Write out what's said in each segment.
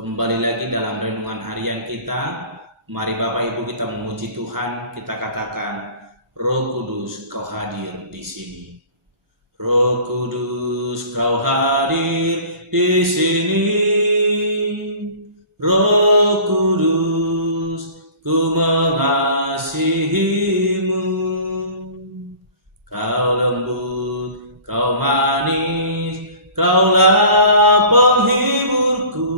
Kembali lagi dalam renungan harian kita. Mari Bapak Ibu kita memuji Tuhan, kita katakan, Roh Kudus Kau hadir di sini. Roh Kudus Kau hadir di sini. Roh Kudus, Ku mengasihimu. Kau lembut, Kau manis, Kaulah penghiburku,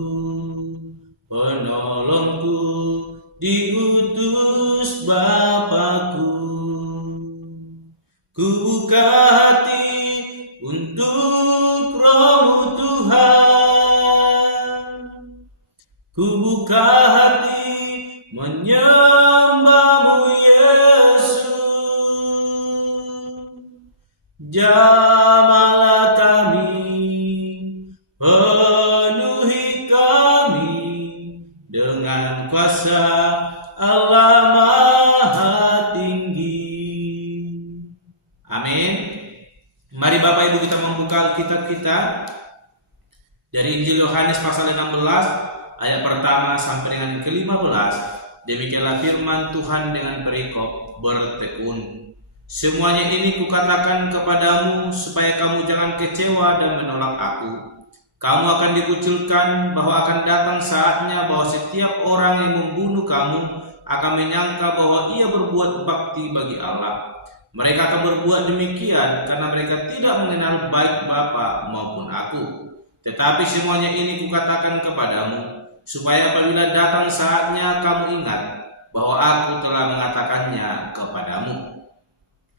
penolongku, diutus Bapakku. Ku buka hati untuk Roh-Mu Tuhan. Ku buka hati menyembah-Mu Yesus. Jamahlah kami, penuhi kami dengan kuasa Allah Maha Tinggi. Amin. Mari Bapak Ibu kita membuka Alkitab kita dari Injil Yohanes pasal 16 ayat pertama sampai dengan ke-15. Demikianlah firman Tuhan dengan perikop bertekun. Semuanya ini kukatakan kepadamu supaya kamu jangan kecewa dan menolak aku. Kamu akan dikucilkan, bahwa akan datang saatnya bahwa setiap orang yang membunuh kamu akan menyangka bahwa ia berbuat bakti bagi Allah. Mereka akan berbuat demikian karena mereka tidak mengenal baik Bapa maupun aku. Tetapi semuanya ini kukatakan kepadamu, supaya apabila datang saatnya kamu ingat bahwa aku telah mengatakannya kepadamu.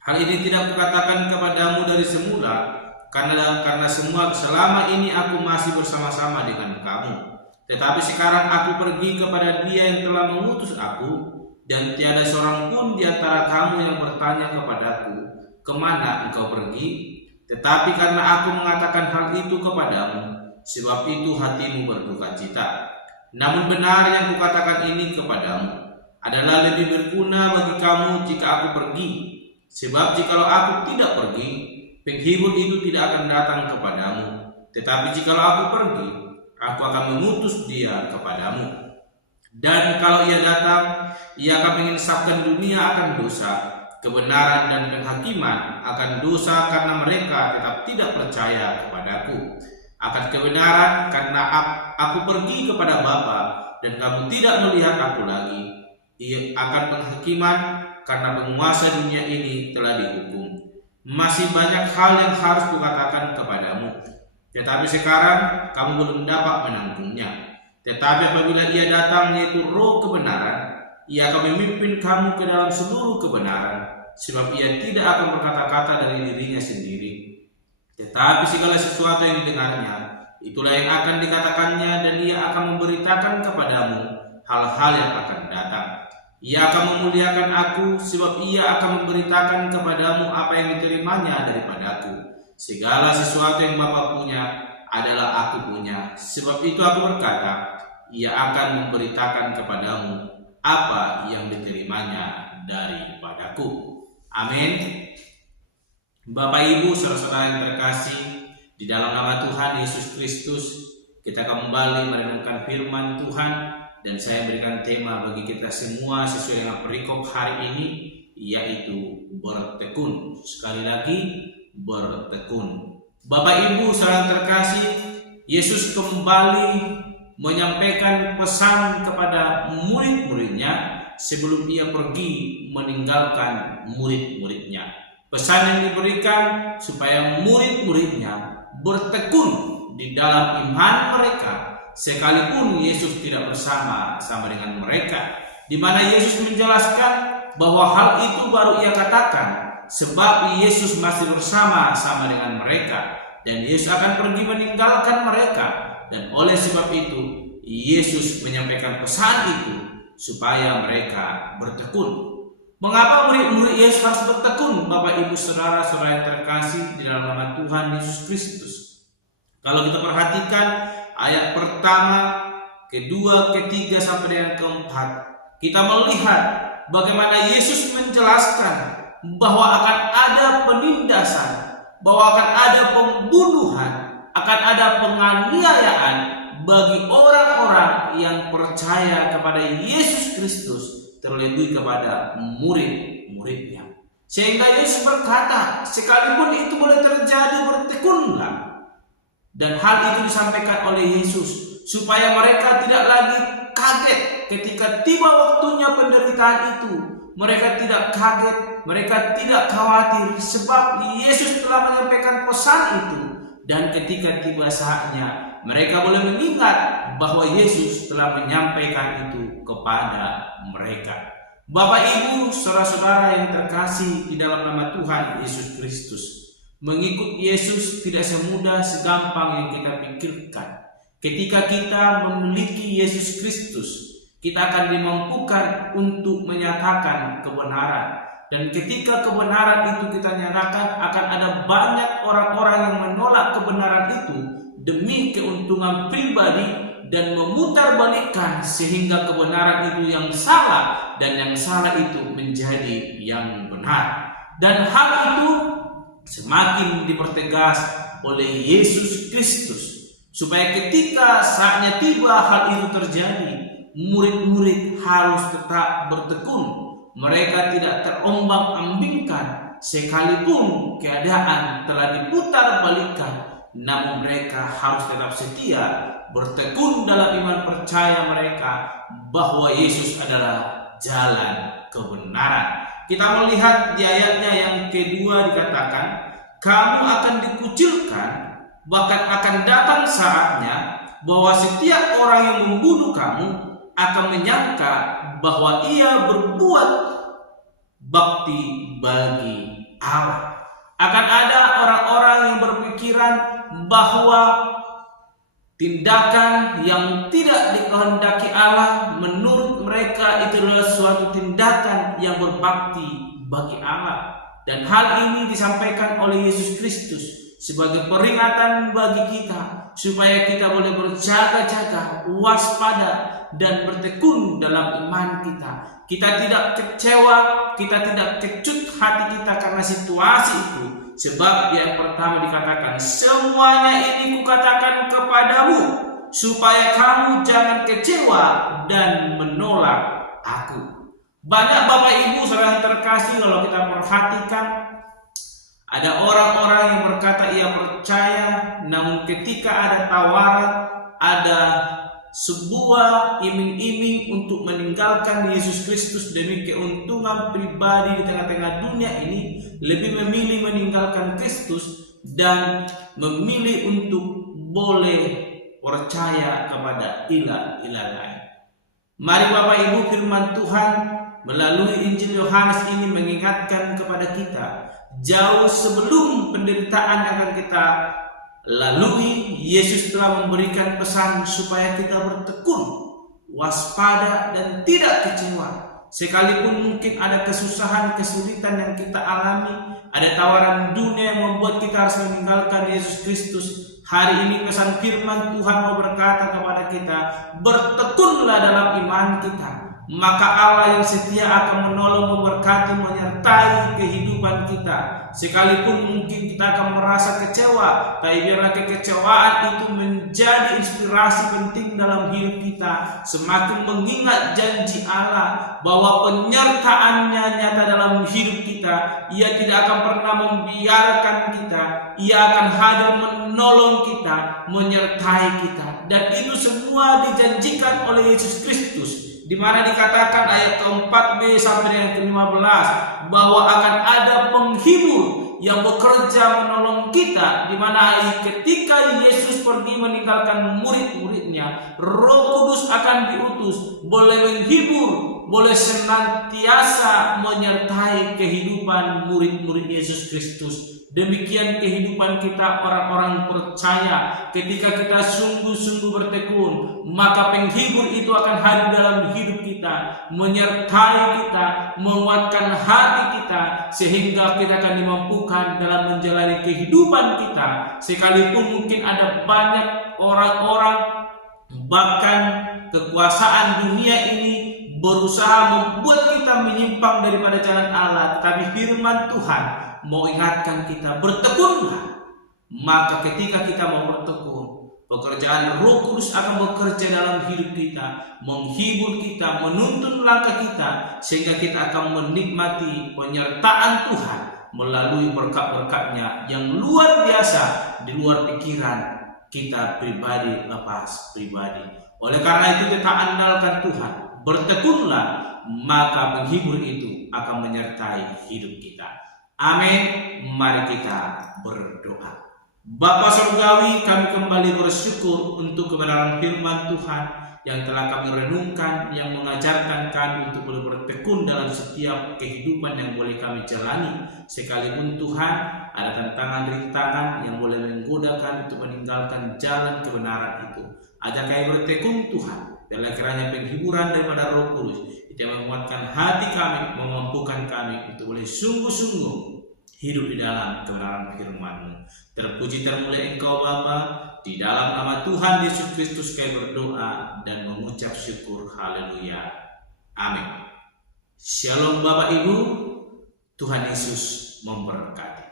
Hal ini tidak kukatakan kepadamu dari semula, karena selama ini aku masih bersama-sama dengan kamu. Tetapi sekarang aku pergi kepada Dia yang telah mengutus aku, dan tiada seorang pun di antara kamu yang bertanya kepadaku, kemana engkau pergi? Tetapi karena aku mengatakan hal itu kepadamu, sebab itu hatimu berduka cita. Namun benar yang kukatakan ini kepadamu adalah lebih berguna bagi kamu jika aku pergi. Sebab jikalau aku tidak pergi, penghibur itu tidak akan datang kepadamu. Tetapi jikalau aku pergi, aku akan mengutus Dia kepadamu. Dan kalau Ia datang, Ia akan menginsafkan dunia akan dosa, kebenaran dan penghakiman akan dosa karena mereka tetap tidak percaya kepadaku. Akan kebenaran karena aku pergi kepada Bapa dan kamu tidak melihat aku lagi. Ia akan penghakiman karena penguasa dunia ini telah dihukum. Masih banyak hal yang harus kukatakan kepadamu, tetapi sekarang kamu belum dapat menanggungnya. Tetapi apabila Ia datang, yaitu Roh kebenaran, Ia akan memimpin kamu ke dalam seluruh kebenaran, sebab Ia tidak akan berkata-kata dari dirinya sendiri, tetapi segala sesuatu yang didengarnya, itulah yang akan dikatakannya, dan Ia akan memberitakan kepadamu hal-hal yang akan datang. Ia akan memuliakan aku, sebab Ia akan memberitakan kepadamu apa yang diterimanya daripadaku. Segala sesuatu yang Bapa punya adalah aku punya. Sebab itu aku berkata, Ia akan memberitakan kepadamu apa yang diterimanya daripadaku. Amin. Bapak Ibu, saudara-saudara yang terkasih, di dalam nama Tuhan Yesus Kristus, kita kembali merenungkan firman Tuhan. Dan saya berikan tema bagi kita semua sesuai dengan perikop hari ini, yaitu bertekun. Sekali lagi, bertekun. Bapak Ibu saudara terkasih, Yesus kembali menyampaikan pesan kepada murid-muridnya sebelum Ia pergi meninggalkan murid-muridnya. Pesan yang diberikan supaya murid-muridnya bertekun di dalam iman mereka, sekalipun Yesus tidak bersama-sama dengan mereka, di mana Yesus menjelaskan bahwa hal itu baru Ia katakan sebab Yesus masih bersama-sama dengan mereka, dan Yesus akan pergi meninggalkan mereka. Dan oleh sebab itu Yesus menyampaikan pesan itu supaya mereka bertekun. Mengapa murid-murid Yesus harus bertekun? Bapak Ibu saudara-saudara yang terkasih di dalam nama Tuhan Yesus Kristus, kalau kita perhatikan ayat pertama, kedua, ketiga sampai dengan keempat, kita melihat bagaimana Yesus menjelaskan bahwa akan ada penindasan, bahwa akan ada pembunuhan, akan ada penganiayaan bagi orang-orang yang percaya kepada Yesus Kristus, terlebih kepada murid-muridnya. Sehingga Yesus berkata, sekalipun itu boleh terjadi, bertekunlah. Dan hal itu disampaikan oleh Yesus supaya mereka tidak lagi kaget ketika tiba waktunya penderitaan itu. Mereka tidak kaget, mereka tidak khawatir, sebab Yesus telah menyampaikan pesan itu. Dan ketika tiba saatnya, mereka boleh mengingat bahwa Yesus telah menyampaikan itu kepada mereka. Bapak, Ibu, saudara-saudara yang terkasih di dalam nama Tuhan Yesus Kristus, mengikut Yesus tidak semudah segampang yang kita pikirkan. Ketika kita memiliki Yesus Kristus, kita akan dimampukan untuk menyatakan kebenaran. Dan ketika kebenaran itu kita nyatakan, akan ada banyak orang-orang yang menolak kebenaran itu demi keuntungan pribadi dan memutarbalikkan sehingga kebenaran itu yang salah dan yang salah itu menjadi yang benar. Dan hal itu semakin dipertegas oleh Yesus Kristus supaya ketika saatnya tiba hal itu terjadi, murid-murid harus tetap bertekun. Mereka tidak terombang-ambingkan sekalipun keadaan telah diputar balikan, namun mereka harus tetap setia bertekun dalam iman percaya mereka bahwa Yesus adalah jalan kebenaran. Kita melihat di ayatnya yang kedua dikatakan, kamu akan dikucilkan, bahkan akan datang saatnya bahwa setiap orang yang membunuh kamu akan menyangka bahwa ia berbuat bakti bagi Allah. Akan ada orang-orang yang berpikiran bahwa tindakan yang tidak dikehendaki Allah menurut mereka itu adalah suatu tindakan yang berbakti bagi Allah. Dan hal ini disampaikan oleh Yesus Kristus sebagai peringatan bagi kita supaya kita boleh berjaga-jaga, waspada, dan bertekun dalam iman kita. Kita tidak kecewa, kita tidak kecut hati kita karena situasi itu. Sebab yang pertama dikatakan, semuanya ini kukatakan kepadamu supaya kamu jangan kecewa dan menolak aku. Banyak Bapak Ibu saudara yang terkasih, kalau kita perhatikan, ada orang-orang yang berkata ia percaya, namun ketika ada tawaran, ada sebuah iming-iming untuk meninggalkan Yesus Kristus demi keuntungan pribadi di tengah-tengah dunia ini, lebih memilih meninggalkan Kristus dan memilih untuk boleh percaya kepada ilah-ilah lain. Mari Bapak Ibu, firman Tuhan melalui Injil Yohanes ini mengingatkan kepada kita, jauh sebelum penderitaan akan kita lalui, Yesus telah memberikan pesan supaya kita bertekun, waspada, dan tidak kecewa. Sekalipun mungkin ada kesusahan, kesulitan yang kita alami, ada tawaran dunia yang membuat kita harus meninggalkan Yesus Kristus. Hari ini pesan firman Tuhan mau berkata kepada kita, bertekunlah dalam iman kita. Maka Allah yang setia akan menolong, memberkati, menyertai kehidupan kita. Sekalipun mungkin kita akan merasa kecewa, tapi biarlah kekecewaan itu menjadi inspirasi penting dalam hidup kita. Semakin mengingat janji Allah bahwa penyertaannya nyata dalam hidup kita. Ia tidak akan pernah membiarkan kita. Ia akan hadir menolong kita, menyertai kita. Dan itu semua dijanjikan oleh Yesus Kristus, di mana dikatakan ayat ke-4b sampai yang ke-15 bahwa akan ada penghibur yang bekerja menolong kita, di mana ketika Yesus pergi meninggalkan murid-muridnya, Roh Kudus akan diutus, boleh menghibur, boleh senantiasa menyertai kehidupan murid-murid Yesus Kristus. Demikian kehidupan kita orang-orang percaya. Ketika kita sungguh-sungguh bertekun, maka penghibur itu akan hadir dalam hidup kita, menyertai kita, menguatkan hati kita, sehingga kita akan dimampukan dalam menjalani kehidupan kita. Sekalipun mungkin ada banyak orang-orang, bahkan kekuasaan dunia ini berusaha membuat kita menyimpang daripada jalan Allah, tapi firman Tuhan mau ingatkan kita, bertekunlah. Maka ketika kita mau bertekun, Pekerjaan Roh Kudus akan bekerja dalam hidup kita, menghibur kita, menuntun langkah kita, sehingga kita akan menikmati penyertaan Tuhan melalui berkat-berkat-Nya yang luar biasa di luar pikiran kita pribadi lepas pribadi. Oleh karena itu kita andalkan Tuhan, bertekunlah, maka penghibur itu akan menyertai hidup kita. Amin. Mari kita berdoa. Bapa Surgawi, kami kembali bersyukur untuk kebenaran firman Tuhan yang telah kami renungkan, yang mengajarkan kami untuk boleh bertekun dalam setiap kehidupan yang boleh kami jalani. Sekalipun Tuhan ada tantangan-rintangan yang boleh menggodakan untuk meninggalkan jalan kebenaran itu. Ajar kami bertekun Tuhan, biarlah kiranya penghiburan daripada Roh Kudus itu yang menguatkan hati kami, memampukan kami untuk boleh sungguh-sungguh hidup di dalam kebenaran firman-Mu. Terpuji termulia Engkau Bapa, di dalam nama Tuhan Yesus Kristus kami berdoa dan mengucap syukur. Haleluya. Amin. Shalom Bapak Ibu, Tuhan Yesus memberkati.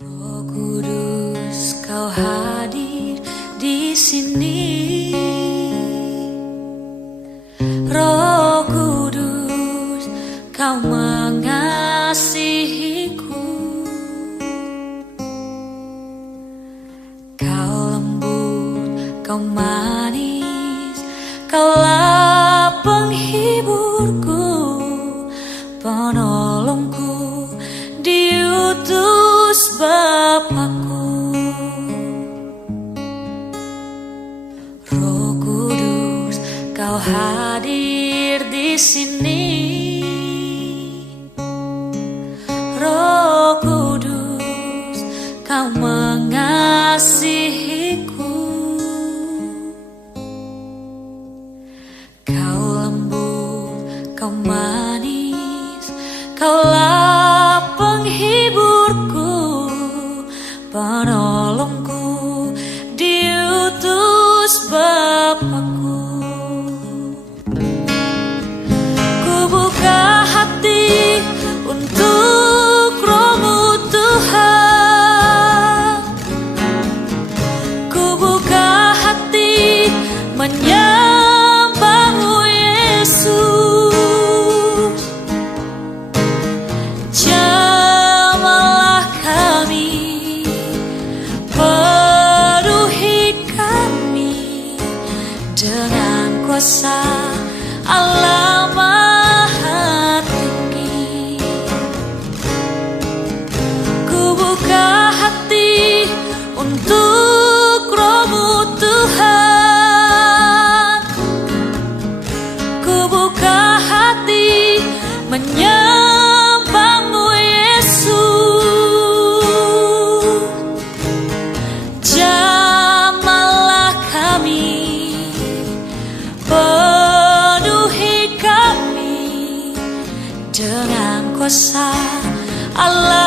Roh Kudus, Kau hadir di sini. Roh Kudus, Kau mengasihiku. Kau lembut, Kau manis, Kaulah penghiburku, penolongku, diutus Bapakku. Roh Kudus, Kau hadir di sini. Roh Kudus, Kau mengasihiku. Kau lembut, Kau manis, Kaulah penghiburku, penolongku, diutus Bapakku. Ku buka hati untuk Roh-Mu Tuhan. Ku buka hati menyembah-Mu Yesus. Jamahlah kami, penuhi kami dengan kuasa Allah Maha Tinggi. Ku buka hati untuk Roh-Mu Tuhan. Ku buka hati menyembah-Mu Yesus. Jamahlah kami, penuhi kami dengan kuasa Allah